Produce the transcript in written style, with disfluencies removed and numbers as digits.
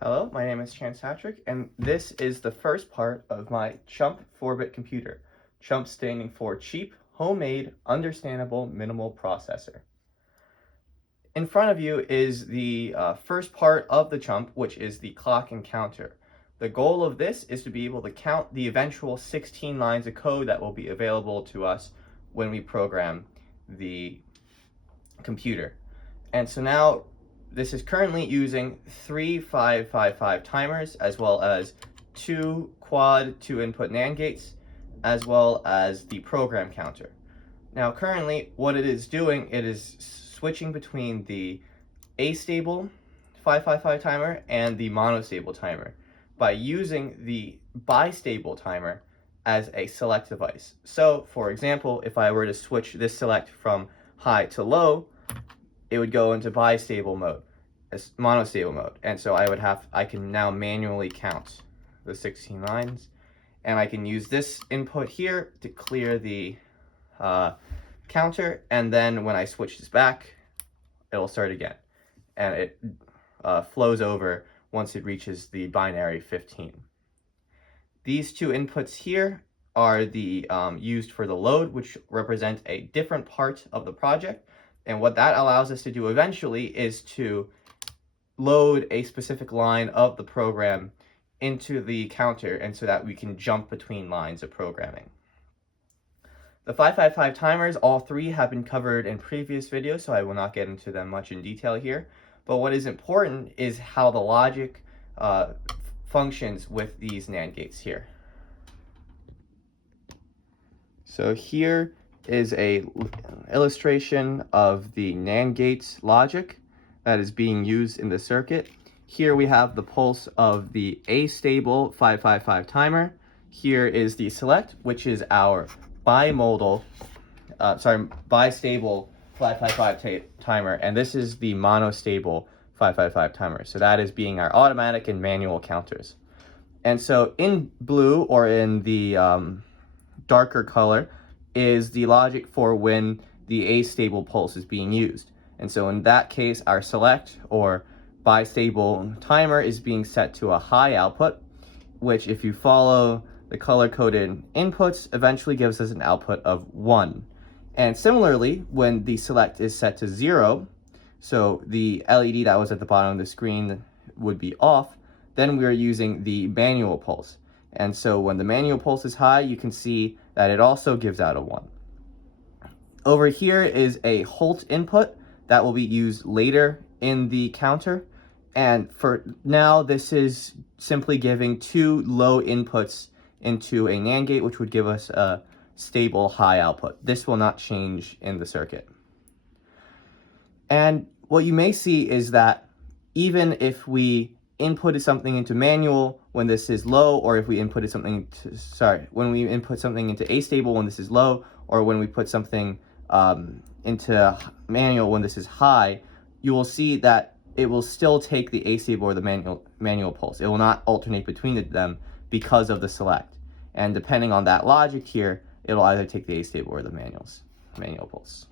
Hello, my name is Chance Patrick, and this is the first part of my CHUMP 4-bit computer. CHUMP standing for Cheap, Homemade, Understandable, Minimal Processor. In front of you is the first part of the CHUMP, which is the clock and counter. The goal of this is to be able to count the eventual 16 lines of code that will be available to us when we program the computer. And so now, this is currently using 3 555 timers, as well as 2 quad 2-input NAND gates, as well as the program counter. Now currently, what it is doing, it is switching between the astable 555 timer and the monostable timer by using the bistable timer as a select device. So for example, if I were to switch this select from high to low, it would go into bistable mode, as monostable mode. And so I can now manually count the 16 lines, and I can use this input here to clear the counter, and then when I switch this back, it'll start again. And it flows over once it reaches the binary 15. These two inputs here are the used for the load, which represent a different part of the project. And what that allows us to do eventually is to load a specific line of the program into the counter, and so that we can jump between lines of programming. The 555 timers, all three, have been covered in previous videos, so I will not get into them much in detail here. But what is important is how the logic functions with these NAND gates here. So here is a illustration of the NAND gates logic that is being used in the circuit. Here we have the pulse of the astable 555 timer. Here is the select, which is our bistable 555 timer, and this is the monostable 555 timer. So that is being our automatic and manual counters. And so in blue, or in the darker color, is the logic for when the astable pulse is being used. And so in that case, our select or bistable timer is being set to a high output, which, if you follow the color-coded inputs, eventually gives us an output of 1. And similarly, when the select is set to 0, so the LED that was at the bottom of the screen would be off, then we're using the manual pulse. And so when the manual pulse is high, you can see that it also gives out a 1. Over here is a halt input that will be used later in the counter. And for now, this is simply giving 2 low inputs into a NAND gate, which would give us a stable high output. This will not change in the circuit. And what you may see is that even if we inputted something into manual when this is low, or if we inputted something when we input something into astable when this is low, or when we put something into manual when this is high, you will see that it will still take the astable or the manual pulse. It will not alternate between them because of the select. And depending on that logic here, it'll either take the astable or the manual pulse.